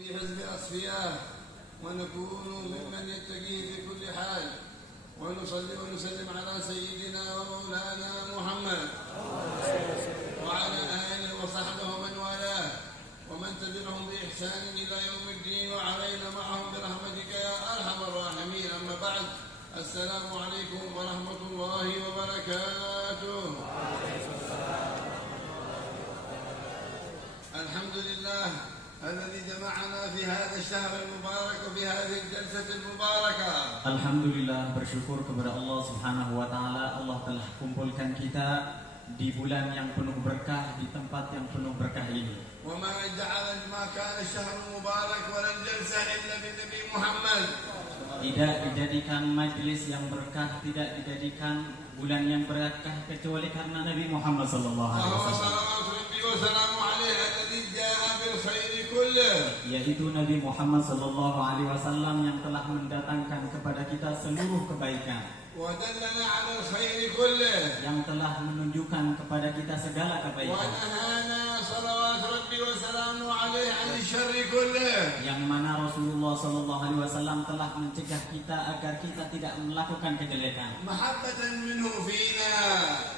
في حزب أصفياء ونكون ممن يتقيه في كل حال ونصلي ونسلم على سيدنا ومولانا محمد وعلى آله وصحبه ومن والاه ومن تبعهم بإحسان إلى يوم الدين وعلينا معهم برحمتك يا أرحم الراحمين. أما بعد، السلام عليكم ورحمة الله وبركاته. الحمد لله الذي جمعنا في هذا الشهر المبارك وفي هذه الجلسة المباركة. Alhamdulillah, bersyukur kepada Allah Subhanahu wa taala. Allah telah kumpulkan kita di bulan yang penuh berkah, di tempat yang penuh berkah ini. وما كان الشهر المبارك ولا الجلسة إلا بالنبي محمد. Tidak dijadikan majlis yang berkah, tidak dijadikan bulan yang berkah kecuali karena Nabi Muhammad sallallahu alaihi wasallam. Yaitu Nabi Muhammad sallallahu alaihi wasallam yang telah mendatangkan kepada kita seluruh kebaikan, yang telah menunjukkan kepada kita segala kebaikan, yang mana Rasulullah sallallahu alaihi wasallam telah mencegah kita agar kita tidak melakukan kejelekan.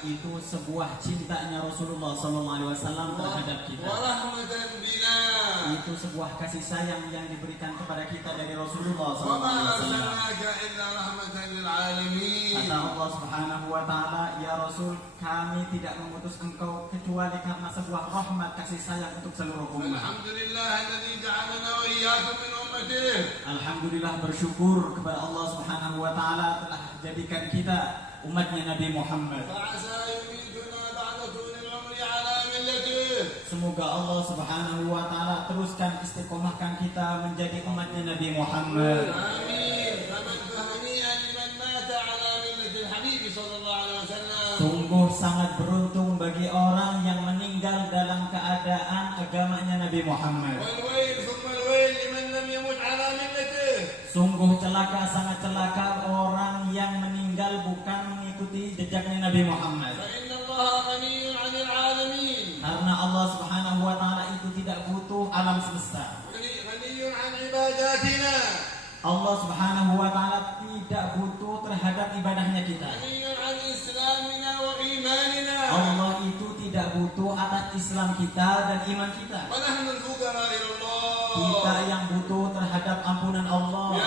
Itu sebuah cintanya Rasulullah sallallahu alaihi wasallam terhadap kita. Itu sebuah kasih sayang yang diberikan kepada kita dari Rasulullah sallallahu alaihi wasallam. Kata Allah Subhanahu wa taala, "Ya Rasul, kami tidak mengutus engkau kecuali karena sebuah rahmat kasih sayang untuk seluruh umat." Alhamdulillah, bersyukur kepada Allah Subhanahu wa taala telah jadikan kita umatnya Nabi Muhammad. Semoga Allah Subhanahu wa taala teruskan istiqomahkan kita menjadi umatnya Nabi Muhammad. Amin. Sungguh sangat beruntung bagi orang yang meninggal dalam keadaan agamanya Nabi Muhammad. Sungguh celaka, sangat celaka orang yang meninggal bukan mengikuti jejaknya Nabi Muhammad. Karena Allah Subhanahu wa taala itu tidak butuh alam semesta. Allah Subhanahu wa taala tidak butuh terhadap ibadahnya kita. Allah itu tidak butuh atas Islam kita dan iman kita. Kita yang butuh terhadap ampunan Allah.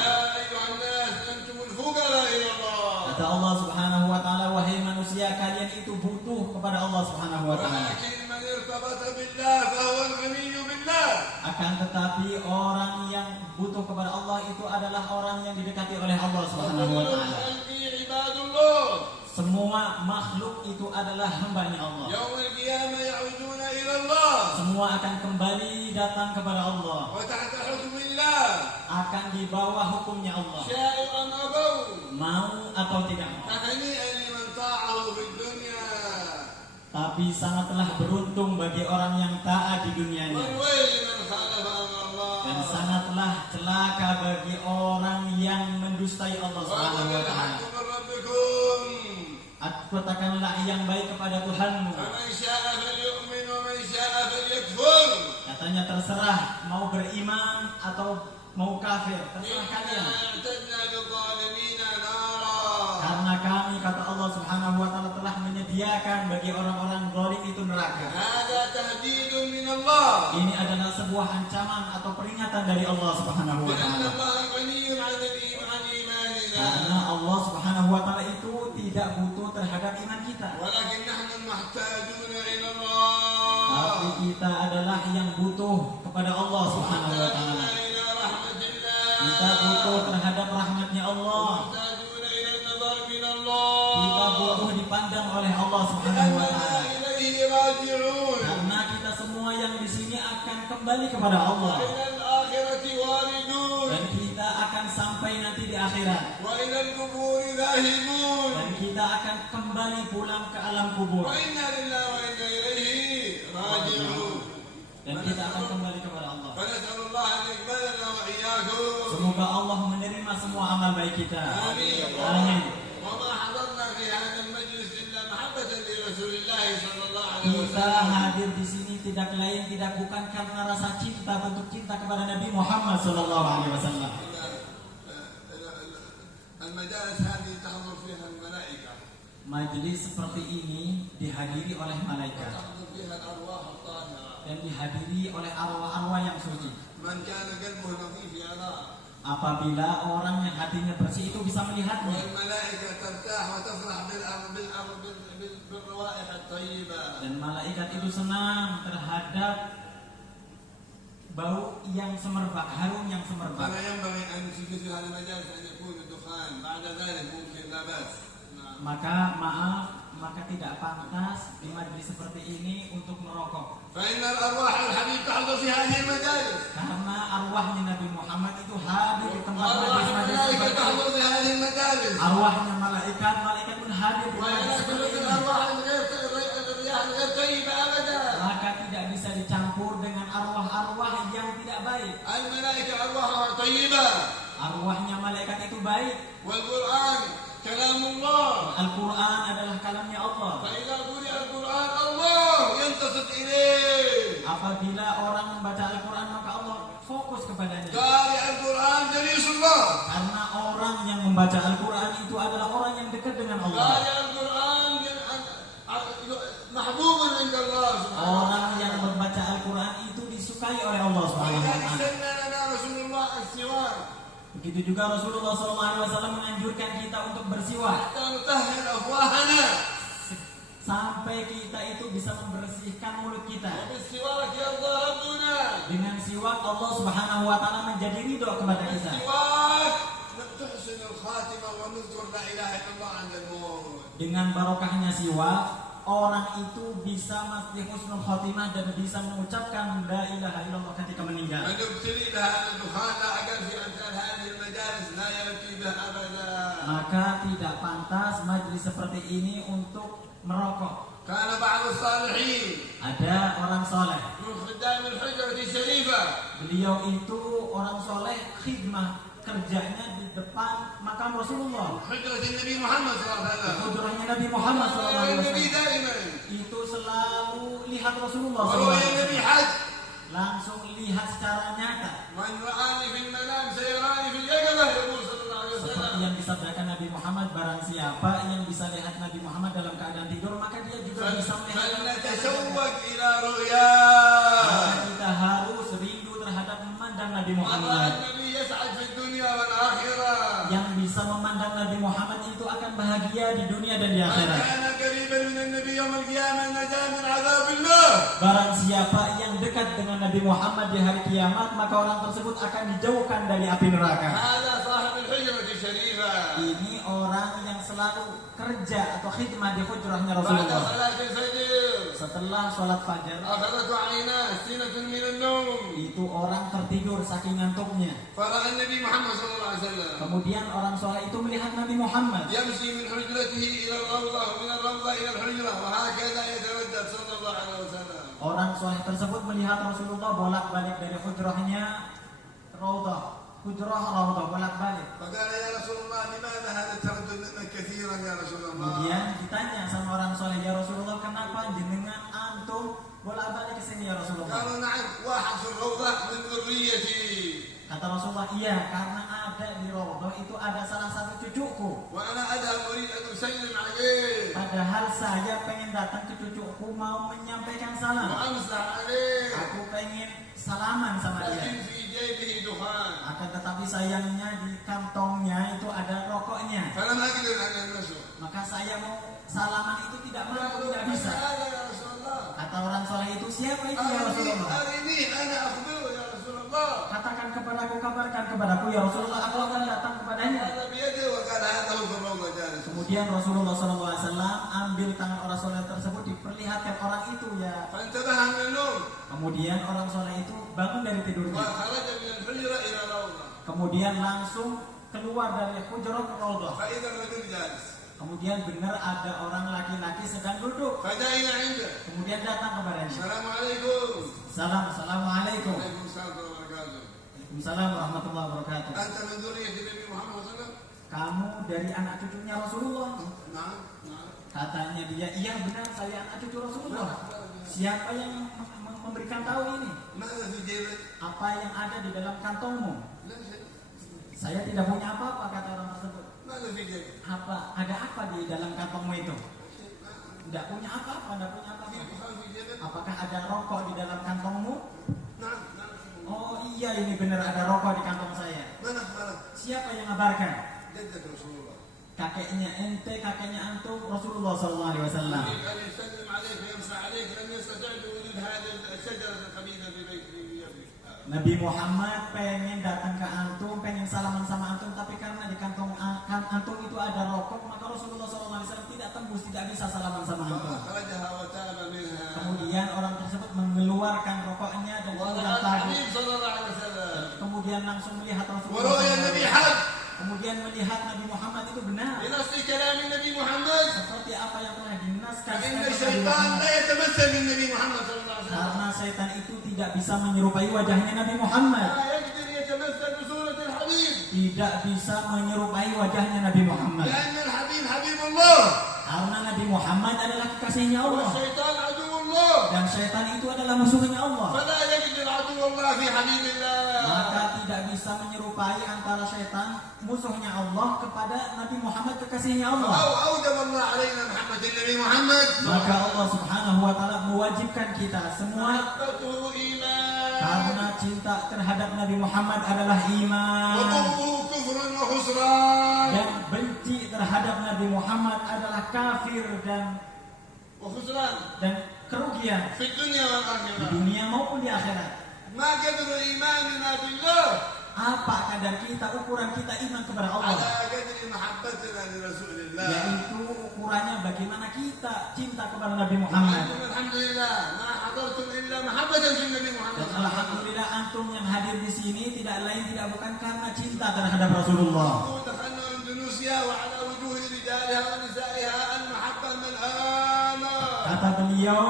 Kata Allah Subhanahu wa taala, wahai manusia, kalian itu butuh kepada Allah Subhanahu wa taala. Akan tetapi orang yang butuh kepada Allah itu adalah orang yang didekati oleh Allah Subhanahu wa taala. Semua makhluk itu adalah hamba-Nya Allah. Semua akan kembali datang kepada Allah. Akan di bawah hukumnya Allah. Mau atau tidak mau. Tapi sangatlah beruntung bagi orang yang taat di dunianya. Dan sangatlah celaka bagi orang yang mendustai Allah Subhanahu wa taala. Katakanlah yang baik kepada Tuhanmu. Katanya terserah mau beriman atau mau kafir, terserah kalian. Karena kami, kata Allah Subhanahu wa taala, telah menyediakan bagi orang-orang zalim itu neraka. Ini adalah sebuah ancaman atau peringatan dari Allah Subhanahu wa taala. Karena Allah Subhanahu wa taala itu tidak butuh terhadap iman kita. Tapi kita adalah yang butuh kepada Allah Subhanahu wa taala. Kita butuh terhadap rahmatnya Allah. Kita butuh dipandang oleh Allah Subhanahu wa taala. Karena kita semua yang di sini akan kembali kepada Allah. Dan kita akan sampai nanti di akhirat. Dan kita akan kembali pulang ke alam kubur. Dan kita akan kembali kepada Allah. Semoga Allah menerima semua amal baik kita. Amin. Kita hadir di sini tidak lain tidak bukan karena rasa cinta, bentuk cinta kepada Nabi Muhammad sallallahu alaihi wasallam. المجالس هذه تحضر فيها الملائكة. Majelis seperti ini dihadiri oleh malaikat. وتحضر فيها الأرواح الطاهرة. Dan dihadiri oleh arwah-arwah yang suci. من كان قلبه نظيف يراه. Apabila orang yang hatinya bersih itu bisa melihatnya. والملائكة ترتاح وتفرح بالروائح الطيبة. Dan malaikat itu senang terhadap bau yang semerbak, harum yang semerbak. فلا ينبغي أن في مثل هذه المجالس أن يكون الدخان بعد ذلك ممكن لا بأس. Maka tidak pantas di majelis seperti ini untuk merokok. فإن الأرواح الحبيب تحضر في هذه المجالس. Karena arwahnya Nabi Muhammad itu hadir di tempat أرواح majelis الملائكة seperti تحضر ini. في هذه المجالس. Arwahnya malaikat pun hadir di majelis ولا seperti تخلط ini. الأرواح الرياح الغير طيبة أبدا. Maka tidak bisa dicampur dengan arwah-arwah yang tidak baik. الملائكة أرواحها طيبة. Arwahnya malaikat itu baik. والقرآن كلام الله. Al-Quran adalah kalamnya Allah. فإذا قرئ القرآن الله ينتصت إليه. Apabila orang membaca Al-Quran maka Allah fokus kepadanya. قارئ القرآن جليس الله. Karena orang yang membaca Al-Quran itu adalah orang yang dekat dengan Allah. قارئ القرآن محبوب عند الله سبحانه. Orang yang membaca Al-Quran itu disukai oleh Allah Subhanahu wa ولذلك taala. سن لنا رسول الله السواك. Begitu juga Rasulullah SAW menganjurkan kita untuk bersiwak حتى نطهر أفواهنا. sampai kita itu bisa membersihkan mulut kita. وبالسواك يرضى ربنا. Dengan siwak Allah Subhanahu wa taala menjadi ridho kepada kita. السواك تحسن الخاتمة ونذكر لا إله إلا الله عند الموت. Dengan barokahnya siwak, orang itu bisa mesti husnul khotimah dan bisa mengucapkan la ilaha illallah ketika meninggal. من يبتلي بها الدخان لا أقل في أمثال هذه المجالس لا يأتي بها أبدا. Maka tidak pantas majelis seperti ini untuk merokok. كان بعض الصالحين Ada orang soleh. من خدام الحجرة الشريفة. Beliau itu orang soleh, khidmah kerjanya di depan makam Rasulullah. حجرة النبي محمد صلى الله عليه وسلم. Hujrahnya Nabi Muhammad SAW. النبي دائما. Itu selalu lihat Rasulullah ورؤيا SAW. النبي حج. Langsung lihat secara nyata. من رآني في المنام سيراني في اليقظة يقول صلى الله عليه Seperti وسلم. yang disabdakan Nabi Muhammad, barang siapa yang bisa lihat Nabi Muhammad dalam keadaan tidur, maka dia juga bisa melihat dalam keadaan فلنتشوق tidur. إلى رؤياه. Maka kita harus rindu terhadap memandang Nabi من رأى Muhammad. النبي يسعد في الدنيا والآخرة. Yang bisa memandang Nabi Muhammad itu akan bahagia di dunia dan di من akhirat. كان قريبا من النبي يوم القيامة نجا من عذاب الله. Barang siapa yang dekat dengan Nabi Muhammad di hari kiamat, maka orang tersebut akan dijauhkan dari api neraka. هذا صاحب الحجرة الشريفة. Ini orang yang selalu kerja atau khidmah di hujrahnya بعد Rasulullah. صلاة الفجر Setelah sholat fajar, أخذته عيناه سنة من النوم. itu orang tertidur saking ngantuknya. فرأى النبي محمد صلى الله عليه وسلم Kemudian orang soleh itu melihat Nabi Muhammad. يمشي من حجرته إلى الروضة ومن الروضة إلى الحجرة وهكذا يتردد صلى الله عليه وسلم. Orang soleh tersebut melihat Rasulullah bolak-balik dari hujrahnya Raudhah, hujrah Raudhah bolak-balik. فقال يا رسول الله لماذا هذا التردد منك كثيرا يا رسول الله؟ Kemudian ditanya sama orang soleh, ya Rasulullah, kenapa jenengan antum bolak-balik ke sini ya Rasulullah? قالوا نعم واحد في الروضة من ذريتي. Kata Rasulullah, iya, karena ada di Raudhah itu ada salah satu cucuku. وأنا أذهب أريد أن أسلم عليه Padahal saya pengen datang ke cucuku mau menyampaikan salam. وأمسح عليه. Aku pengen salaman sama لكن dia. في جيبه دخان. Akan tetapi sayangnya di kantongnya itu ada rokoknya. فلم أقدر أن ألمسه. Maka saya mau salaman itu tidak mampu, tidak من bisa. هذا يا رسول الله؟ Kata orang soleh itu, siapa itu ya Rasulullah? أرني أنا أخبره يا رسول الله. Katakan kepadaku, kabarkan kepadaku ya Rasulullah, aku akan datang kepadanya. هذا بيده وقال هذا هو في الروضة جالس. Kemudian Rasulullah SAW ambil tangan orang soleh tersebut, diperlihatkan orang itu ya. فانتبه من النوم Kemudian orang soleh itu bangun dari tidurnya. وخرج من الحجرة إلى الروضة. Kemudian langsung keluar dari hujrah ke Raudhah. فإذا الرجل جالس. Kemudian benar ada orang laki-laki sedang duduk. فجاءنا عنده. Kemudian datang kepadanya. السلام عليكم. Assalamualaikum. وعليكم السلام ورحمة الله وبركاته. Waalaikumsalam warahmatullahi wabarakatuh. أنت من ذرية النبي محمد صلى الله عليه وسلم؟ Kamu dari anak cucunya Rasulullah? نعم نعم. Katanya dia, iya benar, saya anak cucu Rasulullah. Siapa yang memberikan tahu ini. ماذا في جيبك؟ Apa yang ada di dalam kantongmu? لا شيء. Saya tidak punya apa-apa, kata orang tersebut. ماذا في جيبك؟ Ada apa di dalam kantongmu itu? Tidak punya apa-apa, tidak punya في apa-apa. دخان في جيبك؟ Apakah ada rokok di dalam kantongmu? نعم نعم. Oh iya, ini benar ada rokok di kantong saya. من أخبرك؟ Siapa yang ngabarkan? جدك رسول الله. Kakeknya ente, kakeknya antum, Rasulullah SAW. يريد أن يسلم عليك ويمسح عليك لم يستطع بوجود هذه الشجرة الخبيثة في بيتك. Nabi Muhammad pengen datang ke antum, pengen salaman sama antum, tapi karena di kantong antum itu ada rokok, maka Rasulullah SAW tidak tembus, tidak bisa salaman sama antum. فأخرجها وتاب منها. Kemudian orang tersebut mengeluarkan rokoknya dan kemudian ورأى tadi, الحبيب صلى الله عليه وسلم. kemudian langsung melihat Rasulullah ورؤيا النبي SAW. حق. Kemudian melihat Nabi Muhammad itu benar, بنص كلام النبي محمد. seperti apa yang telah dinaskan فإن Nabi الشيطان Muhammad. لا يتمثل بالنبي محمد صلى الله عليه وسلم. Karena setan itu tidak bisa menyerupai wajahnya Nabi Muhammad, لا يقدر يتمثل بصورة الحبيب. tidak bisa menyerupai wajahnya Nabi Muhammad. لأن الحبيب حبيب الله. Karena Nabi Muhammad adalah kekasihnya Allah والشيطان عدو الله. dan setan itu adalah musuhnya Allah. فلا يقدر عدو الله في حبيب الله. Maka tidak bisa menyerupai antara setan musuhnya Allah kepada Nabi Muhammad kekasihnya Allah. أو أوجب الله علينا محبة النبي محمد. Maka Allah Subhanahu wa taala mewajibkan kita semua محبته إيمان. karena cinta terhadap Nabi Muhammad adalah iman وبغضه كفر وخسران. dan benci terhadap Nabi Muhammad adalah kafir dan وخسران kerugian في الدنيا di والآخرة. dunia maupun di akhirat. ما قدر إيماننا بالله Apa kadar kita, ukuran kita iman kepada على Allah? قدر محبتنا لرسول الله. Yaitu ukurannya bagaimana kita cinta kepada Nabi Muhammad. وأنتم الحمد لله ما حضرتم إلا محبة في النبي محمد Dan صلى الله عليه وسلم. alhamdulillah antum yang hadir di sini tidak lain tidak bukan karena cinta terhadap Rasulullah. دخلنا إندونيسيا وعلى وجوه رجالها ونسائها المحبة ملآمة. Kata beliau,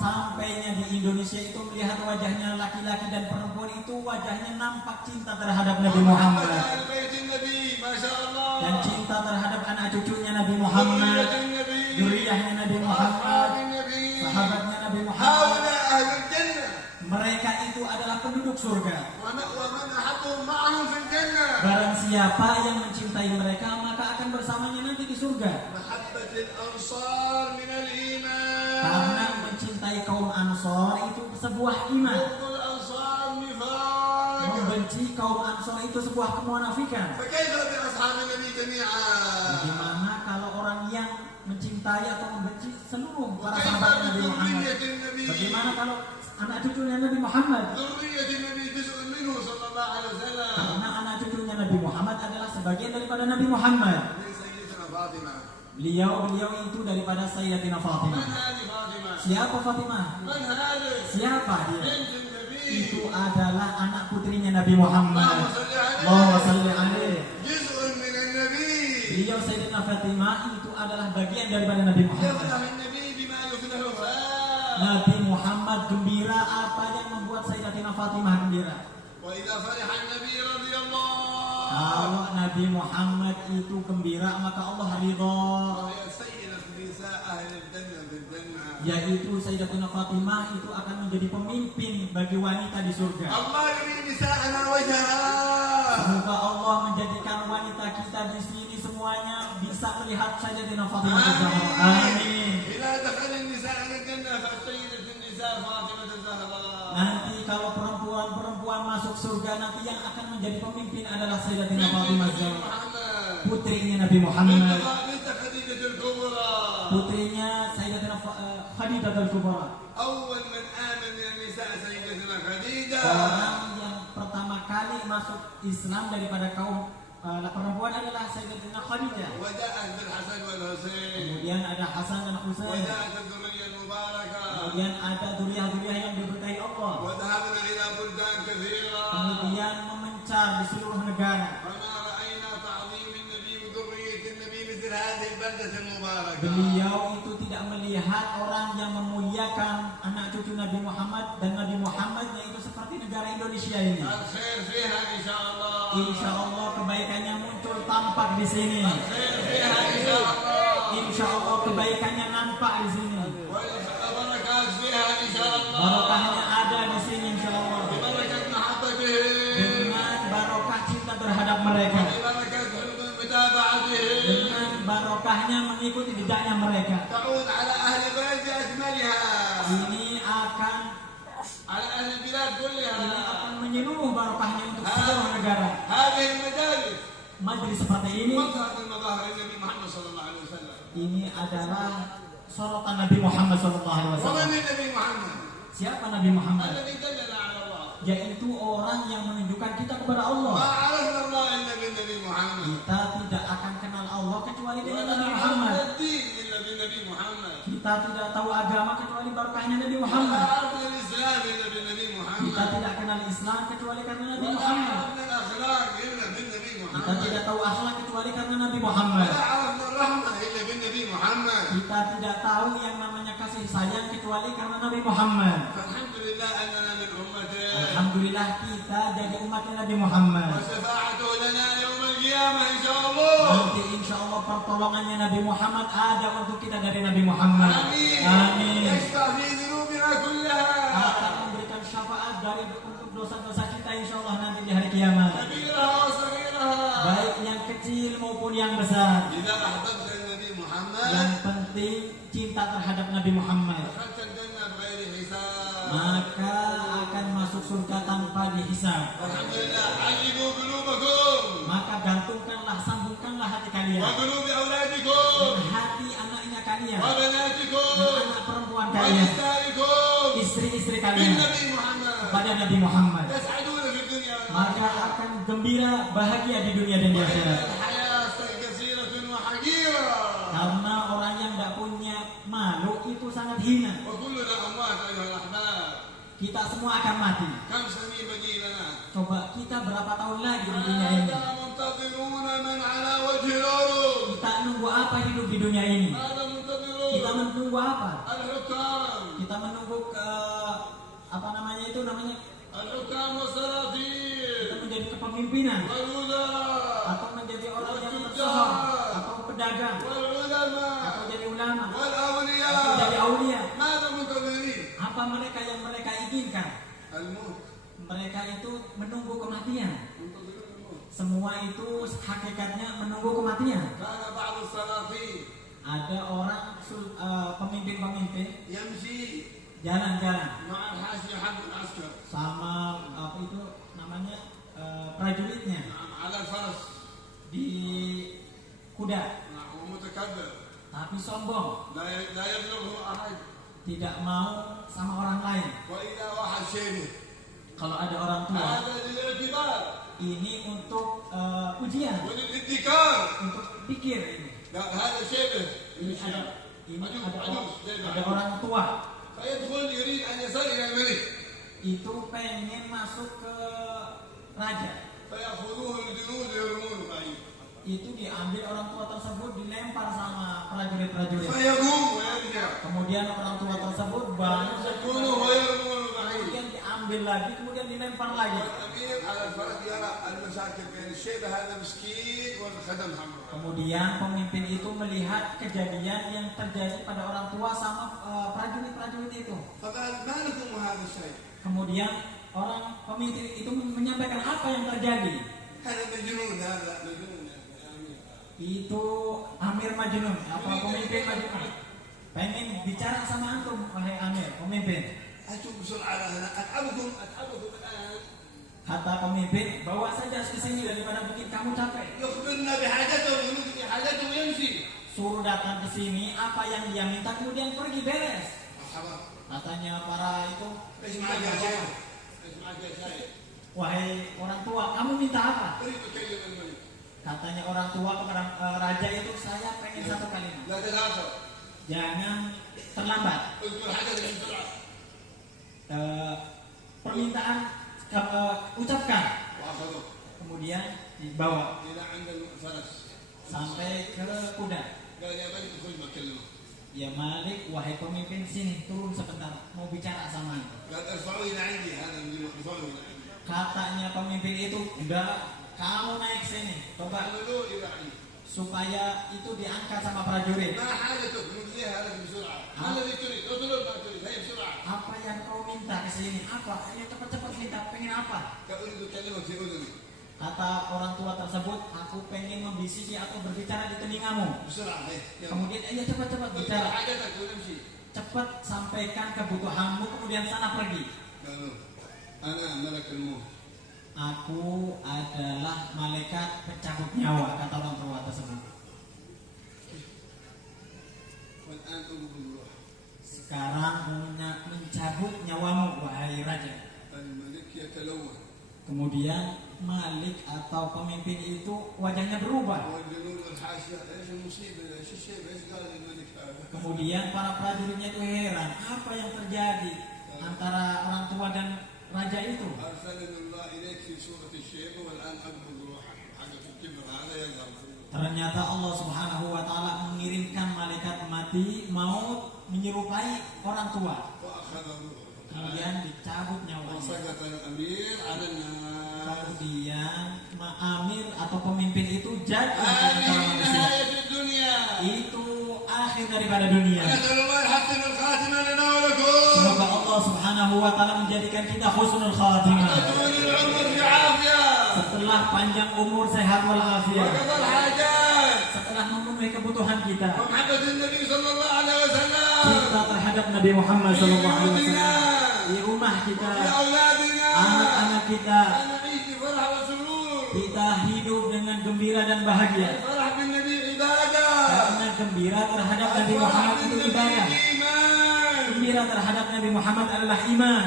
sampainya di Indonesia itu melihat wajahnya laki-laki dan perempuan itu wajahnya nampak cinta terhadap Nabi Muhammad. أهل بيت النبي ما شاء الله. Dan cinta terhadap anak cucunya Nabi Muhammad, ذرية النبي. zuriyahnya Nabi أصحاب Muhammad, النبي. sahabatnya Nabi Muhammad. هؤلاء أهل الجنة. Mereka itu adalah penduduk surga. ومن أحبهم معهم في الجنة. Barang siapa yang mencintai mereka maka akan bersamanya nanti di surga. محبة الأنصار من الإيمان. Karena mencintai kaum Ansor itu sebuah iman. بغض الأنصار نفاق. Membenci kaum Ansor itu sebuah kemunafikan. فكيف بأصحاب النبي جميعا؟ Bagaimana kalau orang yang mencintai atau membenci seluruh para وكيف sahabat Nabi Muhammad? بذرية النبي؟ Bagaimana kalau anak cucunya Nabi Muhammad? ذرية النبي جزء منه صلى الله عليه وسلم. Karena anak cucunya Nabi Muhammad adalah sebagian daripada Nabi Muhammad. من سيدتنا فاطمة. Beliau itu daripada Sayyidatina من Fatimah. هذه فاطمة؟ Siapa Fatimah? من هذه؟ Siapa dia? بنت النبي. Itu adalah anak putrinya Nabi Muhammad. اللهم صل عليه. Allahumma salli alaihi. جزء من النبي. Beliau Sayyidatina Fatimah itu adalah bagian daripada Nabi Muhammad. يفرح النبي بما يفرحه. Nabi Muhammad gembira apa yang membuat Sayyidatina Fatimah gembira. وإذا فرح النبي رضي الله. Kalau Nabi Muhammad itu gembira maka Allah ridha. وهي سيدة نساء أهل الجنة في الجنة. Yaitu Sayyidatina Fatimah itu akan menjadi pemimpin bagi wanita di surga. الله يري نساءنا وجهها. Semoga Allah menjadikan wanita kita di sini semuanya bisa melihat Sayyidatina Fatimah Zahra. Amin. إذا دخل النساء الجنة فسيدة النساء فاطمة الزهراء. Nanti kalau perempuan masuk surga nanti yang akan menjadi pemimpin adalah Sayyidatina Fatimah Zahra, محمد. putrinya Nabi Muhammad, بنت خديجة الكبرى. putrinya Sayyidatina Khadidah al-Kubra. أول من آمن من النساء سيدتنا خديجة. Orang yang pertama kali masuk Islam daripada kaum perempuan adalah Sayyidatina Khadijah. وجاءت بالحسن والحسين. Kemudian ada Hasan dan Husain. وجاءت الذرية المباركة. Kemudian ada zuriat-zuriat yang diberkahi Allah. وذهبنا إلى بلدان كثيرة. Kemudian memencar di seluruh negara. وما رأينا تعظيم النبي وذرية النبي مثل هذه البلدة المباركة. Beliau itu tidak melihat orang yang memuliakan anak cucu Nabi Muhammad dan Nabi Muhammad yaitu seperti negara Indonesia ini. الخير فيها إن شاء الله. Insya Allah kebaikannya muncul tampak di sini. الخير فيها إن شاء الله. Insya Allah kebaikannya nampak di sini. والبركات فيها إن شاء الله. Barokahnya ada kita terhadap mereka. وببركة حسن متابعتهم Dengan barokahnya mengikuti jejaknya mereka. تعود على أهل البلد بأكملها Ini akan على أهل البلاد كلها. menyeluruh barokahnya untuk seluruh negara. هذه المجالس Majelis seperti ini, مظهر من مظاهر النبي محمد صلى الله عليه وسلم. ini adalah sorotan Nabi Muhammad SAW. ومن النبي محمد؟ Siapa Nabi Muhammad? الذي دلنا على الله. Yaitu orang yang menunjukkan kita kepada Allah. ما عرفنا الله إلا بالنبي محمد. Kita tidak akan kenal Allah kecuali dengan ولا Nabi عرفنا Muhammad. الدين إلا بالنبي محمد. Kita tidak tahu agama kecuali barokahnya Nabi ولا Muhammad. عرفنا الإسلام إلا بالنبي Kita محمد. tidak kenal Islam kecuali karena Nabi ولا Muhammad. عرفنا الأخلاق إلا بالنبي Kita محمد. tidak tahu akhlak kecuali karena Nabi Muhammad. ولا عرفنا الرحمة إلا بالنبي محمد. Kita tidak tahu yang namanya kasih sayang kecuali karena Nabi Muhammad. فالحمد لله أننا من أمته. Alhamdulillah kita jadi umatnya Nabi Muhammad. وشفاعته لنا يوم القيامة إن شاء الله. Nanti insya Allah pertolongannya Nabi Muhammad ada untuk kita dari Nabi Muhammad. Amin. يشفع في ذنوبنا كلها. Akan memberikan syafaat dari untuk dosa-dosa kita insya Allah nanti di hari kiamat. كبيرها وصغيرها. Baik yang kecil maupun yang besar. إذا أحببت النبي محمد Yang penting cinta terhadap Nabi Muhammad. دخلت الجنة بغير حساب. Maka akan masuk surga tanpa dihisab. الحمد لله. علقوا قلوبكم Maka gantungkanlah, sambungkanlah hati kalian. وقلوب أولادكم Dan hati anaknya kalian. وبناتكم Dan anak perempuan kalian. ونسائكم Istri-istri kalian. بالنبي محمد. Pada Nabi Muhammad. تسعدون في الدنيا Maka akan gembira, bahagia di dunia dan di akhirat. الحياة كثيرة وحقيرة Karena orang yang tidak punya malu itu sangat hina. وكلنا أموات أيها الأحباب. Kita semua akan mati. كم سنين بقي لنا؟ Coba kita berapa tahun lagi di dunia ini? ماذا منتظرون من على وجه الأرض؟ Kita nunggu apa hidup di dunia ini? ماذا منتظرون؟ Kita menunggu apa? الحكام Kita menunggu ke apa namanya itu namanya? الحكام والسلاطين Kita menjadi kepemimpinan والوزراء atau menjadi orang yang bersohor atau pedagang atau والعلماء jadi ulama atau والأولياء. jadi aulia. ماذا منتظرين؟ Apa mereka yang mereka inginkan? الموت. Mereka itu menunggu kematian. منتظرون الموت. Semua itu hakikatnya menunggu kematian. كان بعض السلاطين Ada orang pemimpin-pemimpin يمشي jalan-jalan مع الحاشية حق العسكر. sama apa itu namanya prajuritnya نعم على الفرس. di kuda, نعم ومتكبر. tapi sombong, لا يبلغه أحد. tidak mau sama orang lain. وإذا واحد شيبه Kalau ada orang tua, هذا للاعتبار ini untuk ujian, وللادكار. untuk pikir ini. لا هذا شيبه. Ini ada عجوز. orang tua فيدخل يريد أن يصل إلى الملك. itu pengen masuk ke raja. فيأخذوه الجنود ويرمونه بعيد. Itu diambil orang tua tersebut, dilempar sama prajurit-prajurit. فيقوم ويرجع. Kemudian orang tua tersebut bangun, يمسكونه ويرمونه بعيد. kemudian diambil lagi, kemudian dilempar lagi. والأمير على الفرس يرى المشاكل بين الشيبة هذا مسكين والخدم حمراء. Kemudian pemimpin itu melihat kejadian yang terjadi pada orang tua sama prajurit-prajurit itu. فقال ما لكم هذا الشيء؟ Kemudian orang pemimpin itu menyampaikan apa yang terjadi. هذا مجنون هذا مجنون يا أمير. Itu Amir Majnun, apa pemimpin Majnun. Pengen bicara sama antum, wahai Amir, pemimpin. أتوا بسرعة هنا أتعبكم الآن. Kata pemimpin, bawa saja ke sini daripada bikin kamu capek. يخبرنا بحاجته ويمد حاجته ويمشي. Suruh datang ke sini, apa yang dia minta kemudian pergi beres. مرحبا. Katanya para itu, ايش معك يا شيخ؟ ايش معك يا شيخ؟ wahai orang tua, kamu minta apa? اريد اكلم الملك. Katanya orang tua kepada raja itu, saya pengen satu kalimat. لا تتاخر. Jangan terlambat. اذكر حدثك بسرعه. Permintaan ucapkan. واخذه Kemudian dibawa الى عند الفرس. sampai ke kuda. قال يا ملك خذ بكلمه. Ya Malik, wahai pemimpin, sini turun sebentar, mau bicara sama anda. قال ارفعوه الى عندي هذا المجنون ارفعوه الى عندي. Katanya pemimpin itu, enggak, kamu naik sini, coba حملوه الى عندي. supaya itu diangkat sama prajurit. ما حاجتك؟ نجزيها لك بسرعه. ما الذي تريد؟ اطلب ما تريد هيا بسرعه. Apa yang kau minta ke sini? Apa? Ayo cepat-cepat minta, pengen apa? قال اريد اكلمك في اذني. Kata orang tua tersebut, aku pengen membisiki atau berbicara di telingamu. Kemudian cepat bicara. Cepat sampaikan kebutuhanmu, kemudian sana pergi. Aku adalah malaikat pencabut nyawa, kata orang tua tersebut. Sekarang mencabut nyawamu, wahai raja. Kemudian Malik atau pemimpin itu wajahnya berubah. Kemudian para prajuritnya itu heran, apa yang terjadi antara orang tua dan raja itu. Ternyata Allah Subhanahu wa taala mengirimkan malaikat mati maut menyerupai orang tua. Kemudian dicabut nyawanya. Kemudian Amir atau pemimpin itu jatuh di antara manusia. Itu akhir daripada dunia. Semoga Allah Subhanahu wa taala menjadikan kita husnul khatimah. Setelah panjang umur, sehat walafiat. Setelah memenuhi kebutuhan kita. Cinta terhadap Nabi Muhammad SAW di rumah kita, anak-anak kita. Kita hidup dengan gembira dan bahagia. Karena gembira terhadap Nabi Muhammad itu ibadah. Gembira terhadap Nabi Muhammad adalah iman.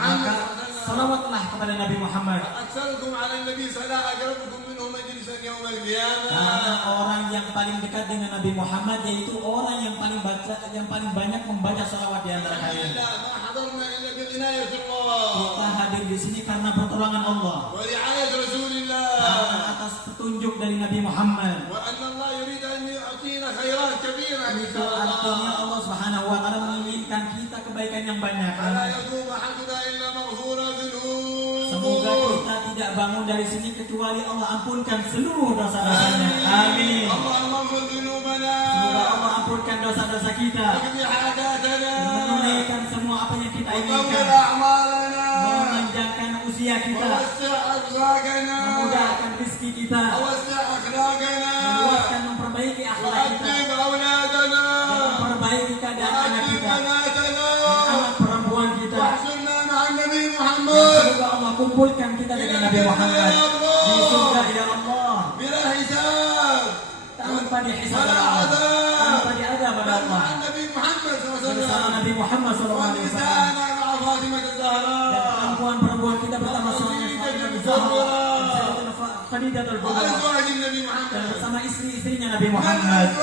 Maka salawatlah kepada Nabi Muhammad. Karena orang yang paling dekat dengan Nabi Muhammad yaitu orang yang paling banyak membaca salawat di antara kalian. Kita hadir di sini karena pertolongan Allah. Karena atas petunjuk dari Nabi Muhammad. Itu artinya Allah Subhanahu wa taala menginginkan kita kebaikan yang banyak. Semoga kita tidak bangun dari sini kecuali Allah ampunkan seluruh dosa-dosanya. Amin. Semoga Allah ampunkan dosa-dosa kita. Menunaikan semua apa yang kita inginkan. Memanjangkan usia kita. Memudahkan rezeki kita. Meluaskan, memperbaiki akhlak kita. Dan memperbaiki keadaan anak kita. Anak perempuan kita. Semoga Allah kumpulkan kita dengan Nabi Muhammad di surga ya Allah. Tanpa dihisab oleh Allah, tanpa diadab oleh Allah. Bersama Nabi Muhammad SAW. Dan perempuan-perempuan kita bersama suaminya Fatimah Zahra, Khadijatul Kubra, dan bersama istri-istrinya Nabi Muhammad.